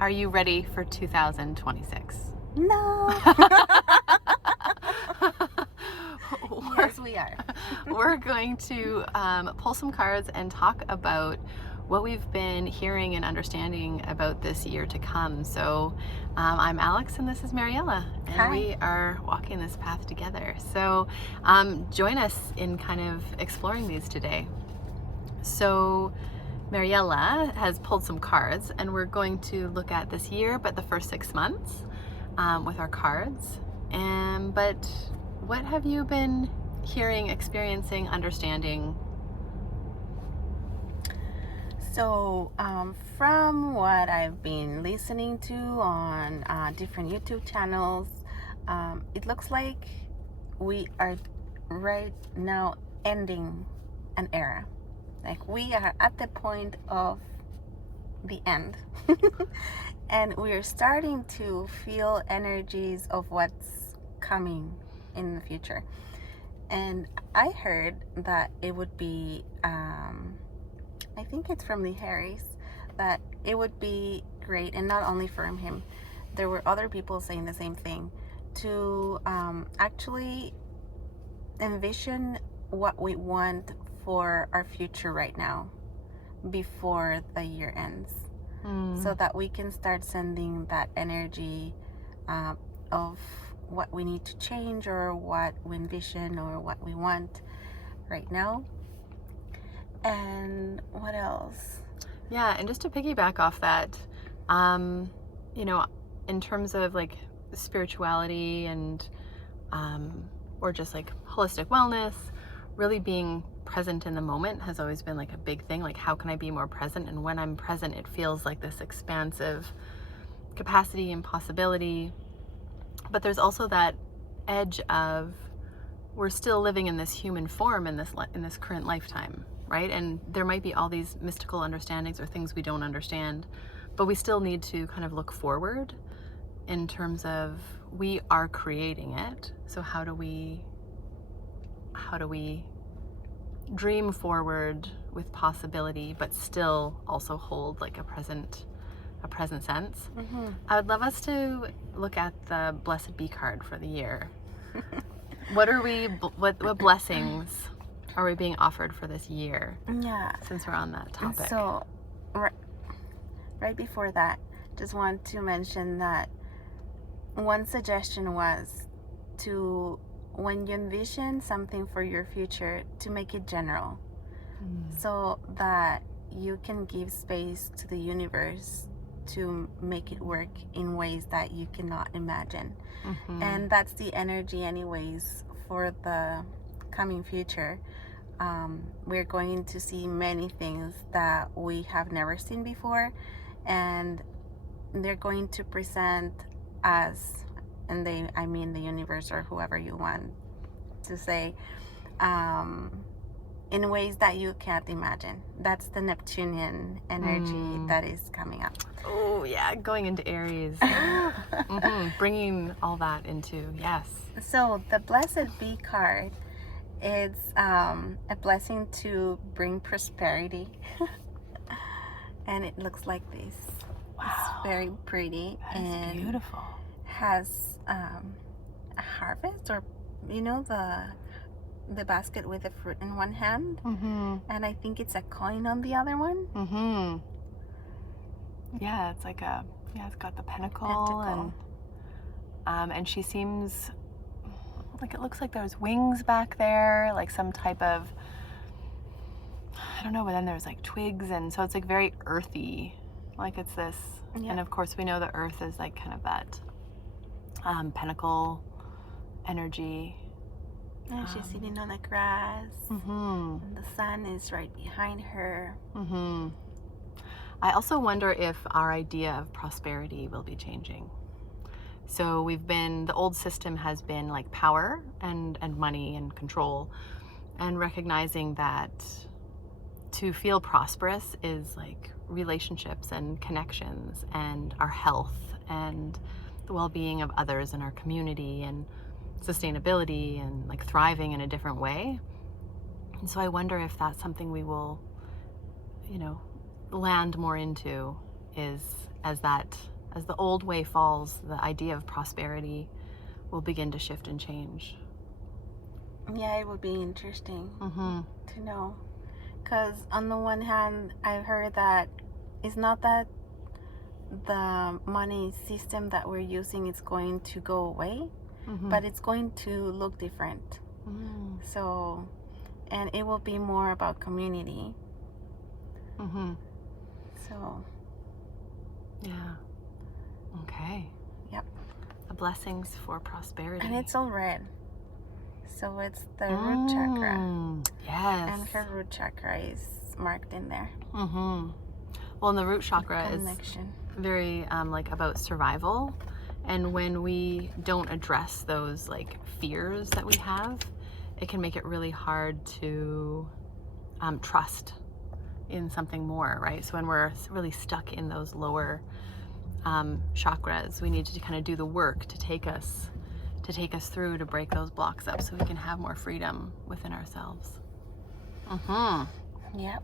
Are you ready for 2026? No. Yes, we are. We're going to pull some cards and talk about what we've been hearing and understanding about this year to come. So I'm Alex and this is Mariela, and Hi. we are walking this path together. So join us in kind of exploring these today. So Mariela has pulled some cards and we're going to look at this year, but the first 6 months with our cards. But what have you been hearing, experiencing, understanding? So, from what I've been listening to on different YouTube channels, it looks like we are right now ending an era. Like we are at the point of the end. And we're starting to feel energies of what's coming in the future. And I heard that it would be, I think it's from the Harrys, that it would be great, and not only from him, there were other people saying the same thing, to actually envision what we want for our future right now before the year ends. So that we can start sending that energy of what we need to change or what we envision or what we want right now. And what else? Yeah, and just to piggyback off that, you know, in terms of like spirituality and or just like holistic wellness, really being present in the moment has always been like a big thing. Like, how can I be more present? And when I'm present, it feels like this expansive capacity and possibility. But there's also that edge of we're still living in this human form in this current lifetime, right? And there might be all these mystical understandings or things we don't understand, but we still need to kind of look forward in terms of we are creating it. So how do we dream forward with possibility, but still also hold like a present sense? Mm-hmm. I would love us to look at the Blessed Be card for the year. What blessings are we being offered for this year? Yeah. Since we're on that topic. So, right before that, just want to mention that one suggestion was to, when you envision something for your future, to make it general, so that you can give space to the universe to make it work in ways that you cannot imagine. And that's the energy anyways for the coming future. We're going to see many things that we have never seen before, and they're going to present us, and I mean the universe or whoever you want to say, in ways that you can't imagine. That's the Neptunian energy that is coming up. Oh yeah, going into Aries. Bringing all that into, yes. So the Blessed Be card, it's a blessing to bring prosperity. And it looks like this. Wow. It's very pretty. That's and beautiful. Has a harvest, or the basket with the fruit in one hand, and I think it's a coin on the other one. Yeah, it's like it's got the pentacle. And she seems like, it looks like there's wings back there, like some type of, I don't know, but then there's like twigs, and so it's like very earthy, like it's this. And of course we know the earth is like kind of that pentacle energy. And she's sitting on the grass, and the sun is right behind her. I also wonder if our idea of prosperity will be changing. So the old system has been like power and money and control, and recognizing that to feel prosperous is like relationships and connections and our health and the well-being of others in our community and sustainability and like thriving in a different way. And so I wonder if that's something we will, land more into is as the old way falls, the idea of prosperity will begin to shift and change. Yeah, it would be interesting Mm-hmm. to know. Because on the one hand, I've heard that it's not that the money system that we're using is going to go away, Mm-hmm. but it's going to look different. Mm-hmm. So, and it will be more about community. Mm-hmm. So, Yeah. Okay. Yep. The blessings for prosperity. and it's all red. So it's the root chakra. Yes. And her root chakra is marked in there. Mm-hmm. Well, and the root chakra is Connection. very like about survival, and when we don't address those like fears that we have, it can make it really hard to trust in something more, right? So when we're really stuck in those lower chakras, we need to kind of do the work to take us through, to break those blocks up, so we can have more freedom within ourselves. Yep.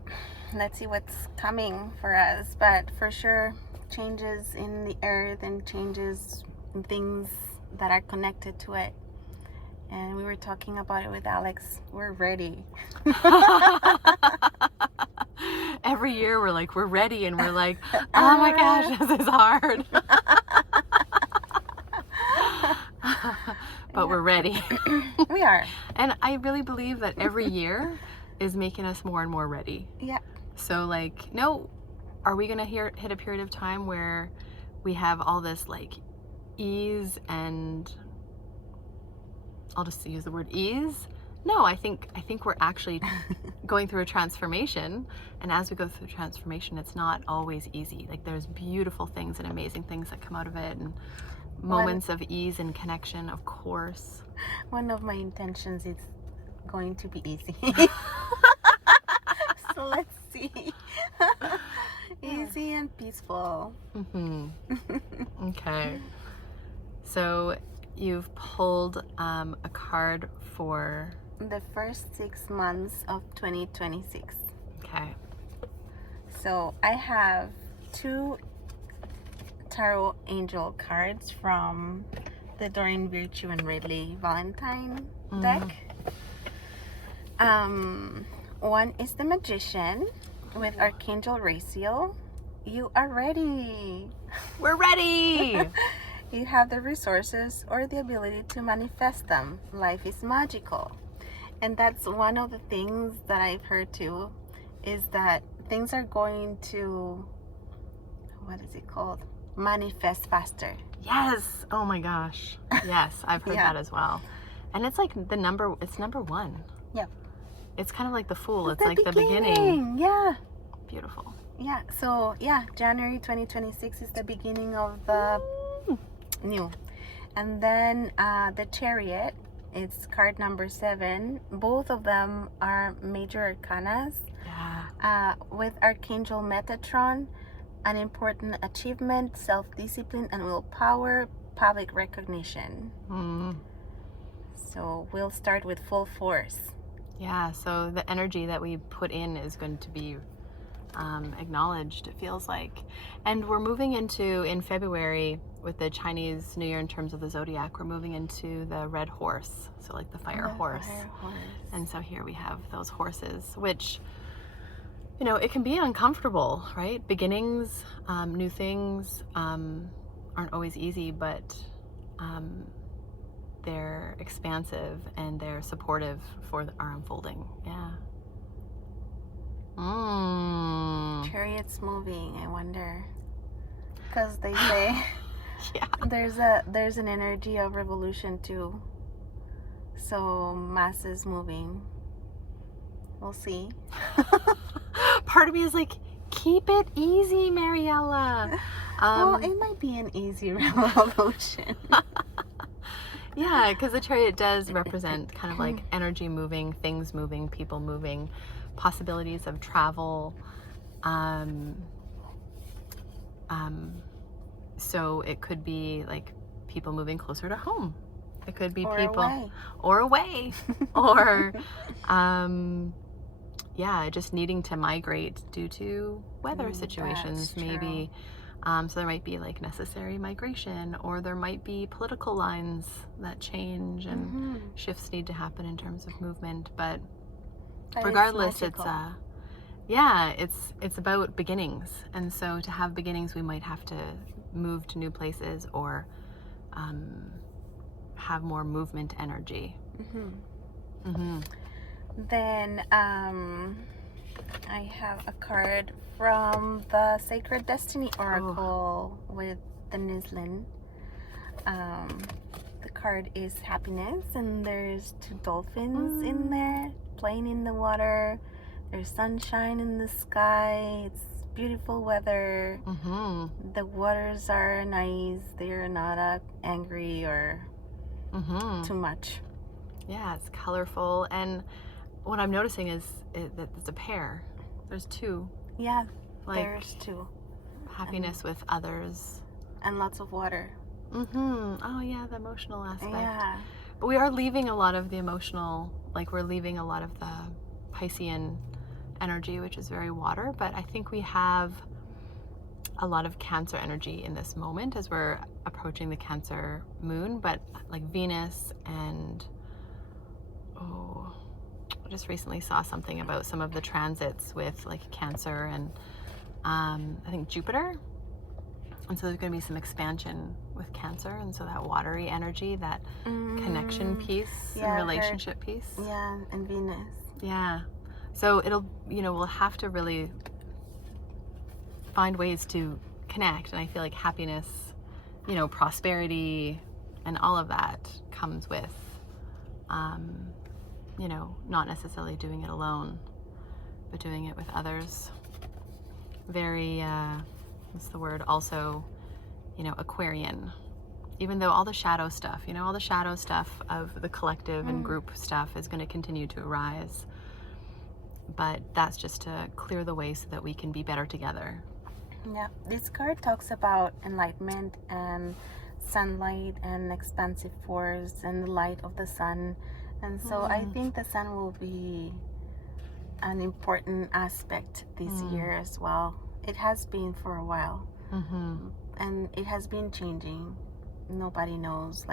Let's see what's coming for us. But for sure, changes in the earth and changes in things that are connected to it. And we were talking about it with Alex. We're ready. Every year we're ready, and we're like, oh my gosh, this is hard. But we're ready. We are. And I really believe that every year is making us more and more ready. Yeah. So like, no, are we gonna hit a period of time where we have all this like ease, and I'll just use the word ease? No, I think we're actually going through a transformation, and as we go through transformation, it's not always easy. Like there's beautiful things and amazing things that come out of it, and moments of ease and connection, of course. One of my intentions is going to be easy. So let's see. Easy and peaceful. Mm-hmm. Okay. So you've pulled a card for the first 6 months of 2026. Okay. So I have 2 tarot angel cards from the Doreen Virtue and Ridley Valentine deck. One is the Magician with Archangel Raziel. You are ready. We're ready. You have the resources or the ability to manifest them. Life is magical. And that's one of the things that I've heard too, is that things are going to, what is it called? Manifest faster. Yes. Oh my gosh. Yes, I've heard that as well. And it's like it's number 1. Yep. It's kind of like the Fool. It's the like the beginning. Yeah. Beautiful. Yeah. So yeah, January 2026 is the beginning of the new. And then the Chariot, it's card number 7. Both of them are major arcanas. Yeah. With Archangel Metatron, an important achievement, self-discipline and willpower, public recognition. So we'll start with full force. Yeah, so the energy that we put in is going to be acknowledged, it feels like. And we're moving in February, with the Chinese New Year in terms of the zodiac, we're moving into the red horse, so like the fire horse. And so here we have those horses, which, you know, it can be uncomfortable, right? Beginnings, new things aren't always easy, but they're expansive and they're supportive for our unfolding. Yeah. Chariot's moving, I wonder. Because they say yeah. there's an energy of revolution too. So masses moving. We'll see. Part of me is like, keep it easy, Mariela. Well, it might be an easy revolution. Yeah, because the Chariot does represent kind of like energy moving, things moving, people moving, possibilities of travel. So it could be like people moving closer to home. It could be people away or yeah, just needing to migrate due to weather situations, maybe So there might be like necessary migration, or there might be political lines that change, and shifts need to happen in terms of movement. But regardless, it's yeah, it's about beginnings. And so to have beginnings, we might have to move to new places, or have more movement energy. Then I have a card from the Sacred Destiny Oracle with the Nislin. The card is happiness, and there's 2 dolphins in there playing in the water. There's sunshine in the sky. It's beautiful weather. The waters are nice. They're not angry or too much. Yeah, it's colorful. And what I'm noticing is that it's a pair. There's 2. Yeah, like there's 2. Happiness with others. And lots of water. Oh yeah, the emotional aspect. Yeah. But we are leaving a lot of the emotional, like we're leaving a lot of the Piscean energy, which is very water. But I think we have a lot of Cancer energy in this moment as we're approaching the Cancer moon. But like Venus and I just recently saw something about some of the transits with like Cancer and I think Jupiter. And so there's going to be some expansion with Cancer, and so that watery energy, that connection piece, and relationship piece. Yeah, and Venus. Yeah. So it'll, we'll have to really find ways to connect. And I feel like happiness, prosperity, and all of that comes with, not necessarily doing it alone, but doing it with others. Very, what's the word? Also, Aquarian. Even though all the shadow stuff, all the shadow stuff of the collective and group stuff is going to continue to arise. But that's just to clear the way so that we can be better together. Yeah, this card talks about enlightenment and sunlight and expansive force and the light of the sun. And so I think the sun will be an important aspect this year as well. It has been for a while. And it has been changing. Nobody knows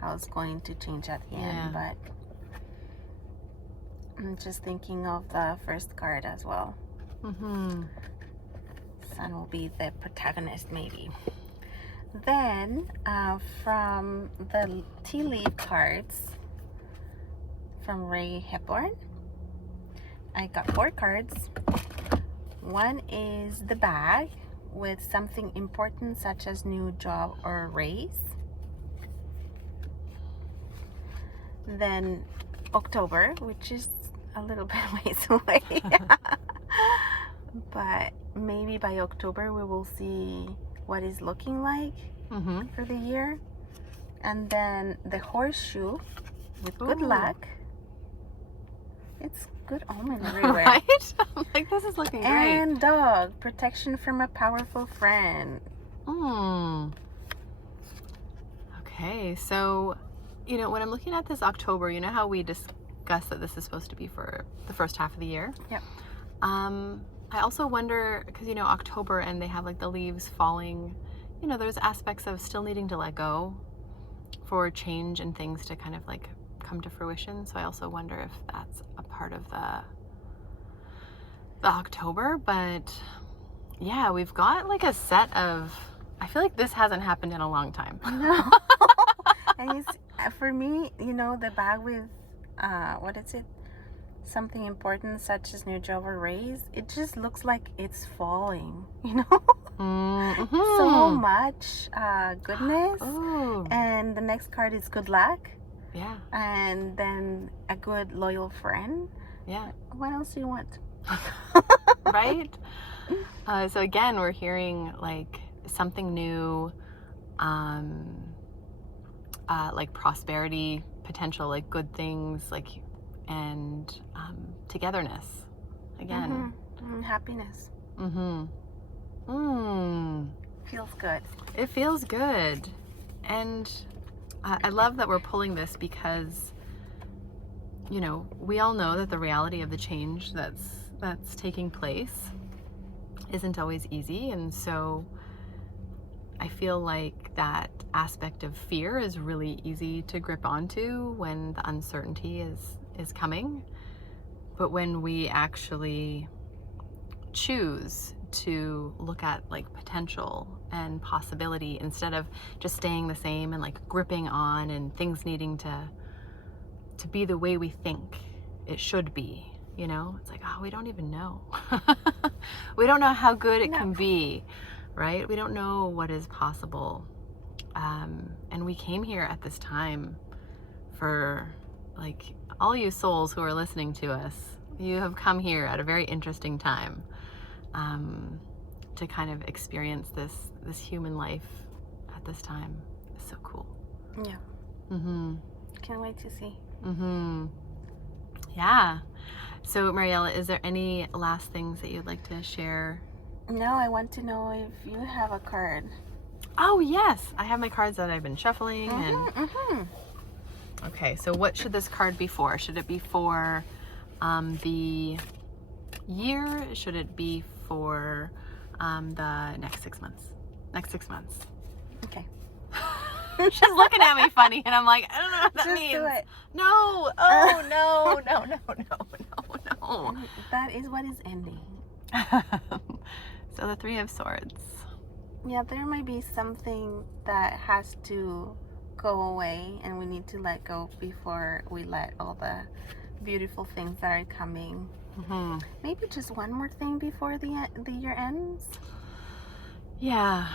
how it's going to change at the end, but I'm just thinking of the first card as well. Sun will be the protagonist, maybe. Then from the tea leaf cards from Ray Hepburn, I got 4 cards. One is the bag with something important such as new job or raise. Then October, which is a little bit ways away. But maybe by October we will see what it's looking like for the year. And then the horseshoe with good luck. It's good omen everywhere. Right? I'm like, this is looking great. And dog, protection from a powerful friend. Okay, so, when I'm looking at this October, how we discussed that this is supposed to be for the first half of the year? Yep. I also wonder, because, October and they have the leaves falling, there's aspects of still needing to let go for change and things to kind of come to fruition. So I also wonder if that's a part of the October. But yeah, we've got a set of, I feel like this hasn't happened in a long time. No. And for me, the bag with what is it? Something important such as new job or raise, it just looks like it's falling, So much goodness. And the next card is good luck. Yeah. And then a good loyal friend. Yeah. What else do you want? Right? So again, we're hearing something new, prosperity potential, good things, and togetherness again. Happiness. Feels good. It feels good. And I love that we're pulling this because we all know that the reality of the change that's taking place isn't always easy. And so feel like that aspect of fear is really easy to grip onto when the uncertainty is coming. But when we actually choose to look at like potential and possibility instead of just staying the same and like gripping on and things needing to be the way we think it should be, you know, it's like, oh, we don't even know. We don't know how good it can be, right? We don't know what is possible. And we came here at this time for, like, all you souls who are listening to us, you have come here at a very interesting time, to kind of experience this human life at this time. It's so cool. Yeah. Can't wait to see. Yeah. So Mariela, is there any last things that you'd like to share? No, I want to know if you have a card. Oh yes, I have my cards that I've been shuffling. Okay, so what should this card be for? Should it be for the year? Should it be for the next 6 months? Next 6 months. Okay. She's looking at me funny, and I'm like, I don't know what that Just means. do it. No. Oh no. That is what is ending. So the Three of Swords. Yeah, there might be something that has to go away, and we need to let go before we let all the beautiful things that are coming. Maybe just one more thing before the year ends. Yeah.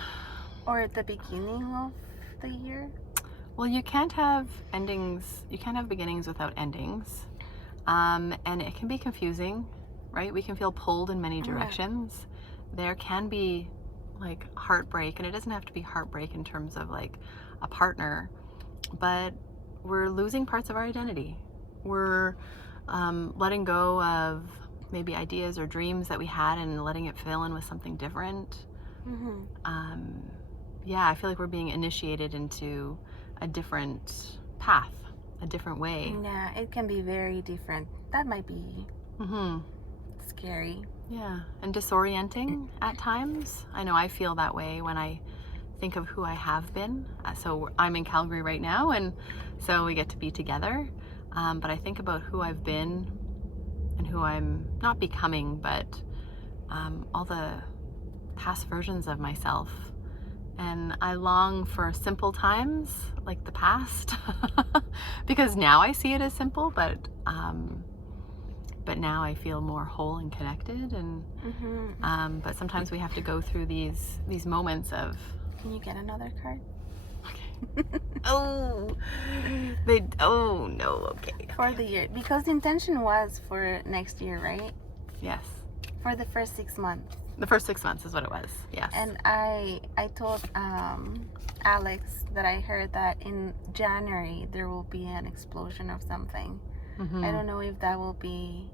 Or at the beginning of the year. Well, you can't have endings. You can't have beginnings without endings, and it can be confusing, right? We can feel pulled in many directions. There can be like heartbreak, and it doesn't have to be heartbreak in terms of like a partner, but we're losing parts of our identity. We're letting go of maybe ideas or dreams that we had and letting it fill in with something different. Yeah, I feel like we're being initiated into a different path, a different way. Yeah, it can be very different. That might be scary. Yeah, and disorienting at times. I know I feel that way when I think of who I have been. So I'm in Calgary right now, and so we get to be together. But I think about who I've been and who I'm not becoming, but all the past versions of myself. And I long for simple times like the past because now I see it as simple, but now I feel more whole and connected. And but sometimes we have to go through these moments of. Can you get another card? Okay. Oh no. Okay. For the year, because the intention was for next year, right? Yes. For the first 6 months. The first 6 months is what it was. Yes. And I told Alex that I heard that in January there will be an explosion of something. I don't know if that will be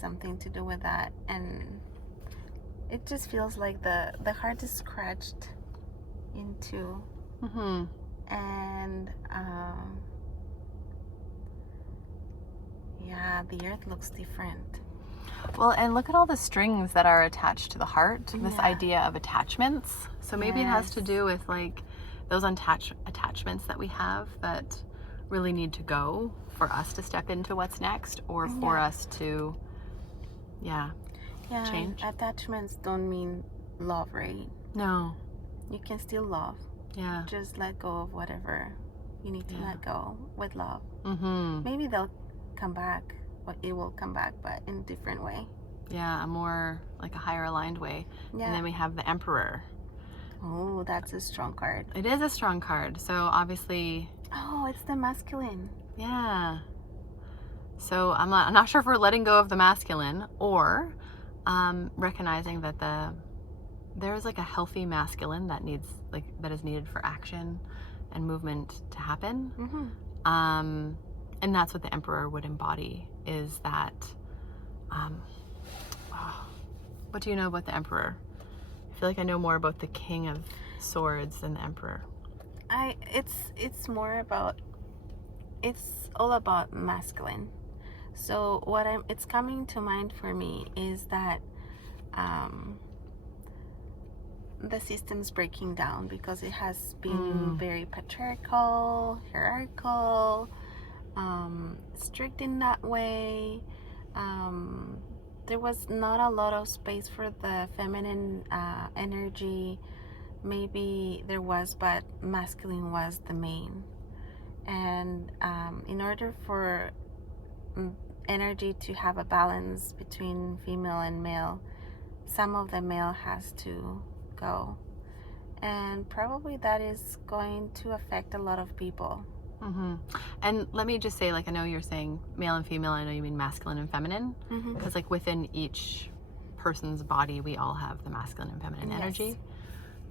something to do with that, and it just feels like the heart is scratched into, and yeah, the earth looks different. Well, and look at all the strings that are attached to the heart, this idea of attachments. So maybe it has to do with like those attachments that we have that really need to go for us to step into what's next, or for us to change. Attachments don't mean love, right? No. You can still love. Yeah. Just let go of whatever you need to let go with love. Maybe they'll come back. It will come back, but in a different way. Yeah, a more like a higher aligned way. Yeah. And then we have the Emperor. Oh, that's a strong card. It is a strong card. So obviously. Oh, it's the masculine. Yeah. So I'm not sure if we're letting go of the masculine or recognizing that there's like a healthy masculine that is needed for action and movement to happen. And that's what the Emperor would embody, is that, what do you know about the Emperor? I feel like I know more about the King of Swords than the Emperor. It's more about, it's all about masculine. So it's coming to mind for me is that the system's breaking down, because it has been very patriarchal, hierarchical, strict in that way. There was not a lot of space for the feminine energy. Maybe there was, but masculine was the main. And in order for energy to have a balance between female and male, some of the male has to go. And probably that is going to affect a lot of people. And let me just say, like, I know you're saying male and female, I know you mean masculine and feminine, because like within each person's body we all have the masculine and feminine energy.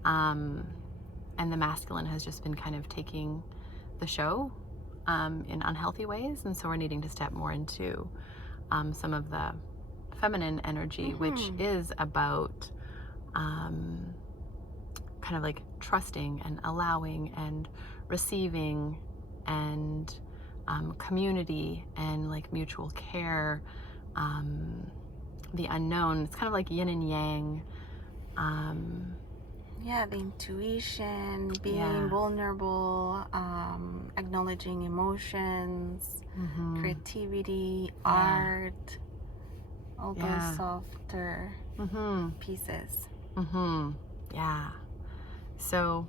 And the masculine has just been kind of taking the show in unhealthy ways, and so we're needing to step more into some of the feminine energy, which is about kind of like trusting and allowing and receiving and community and like mutual care, the unknown. It's kind of like yin and yang. The intuition, being vulnerable, acknowledging emotions, creativity, art, all those softer pieces. Yeah. So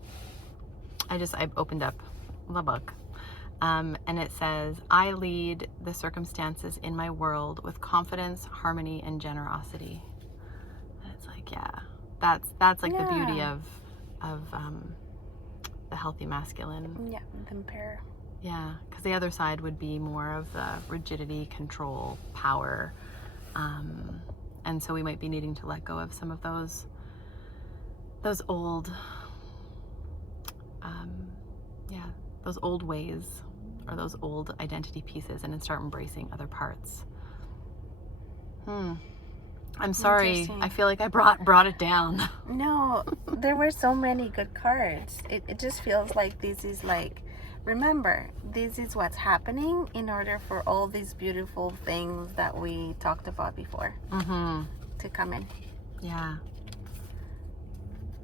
I opened up the book, and it says, I lead the circumstances in my world with confidence, harmony, and generosity. And it's like, that's like the beauty of the healthy masculine. Yeah, the pair. Yeah, because the other side would be more of the rigidity, control, power, and so we might be needing to let go of some of those old those old ways or those old identity pieces, and then start embracing other parts. I'm sorry, I feel like I brought it down. No, there were so many good cards. It just feels like this is like, remember, this is what's happening in order for all these beautiful things that we talked about before to come in. Yeah.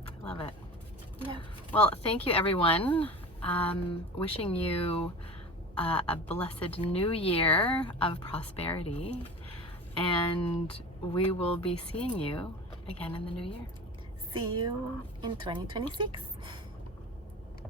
I love it. Yeah. Well, thank you, everyone. Wishing you a blessed new year of prosperity, and we will be seeing you again in the new year. See you in 2026.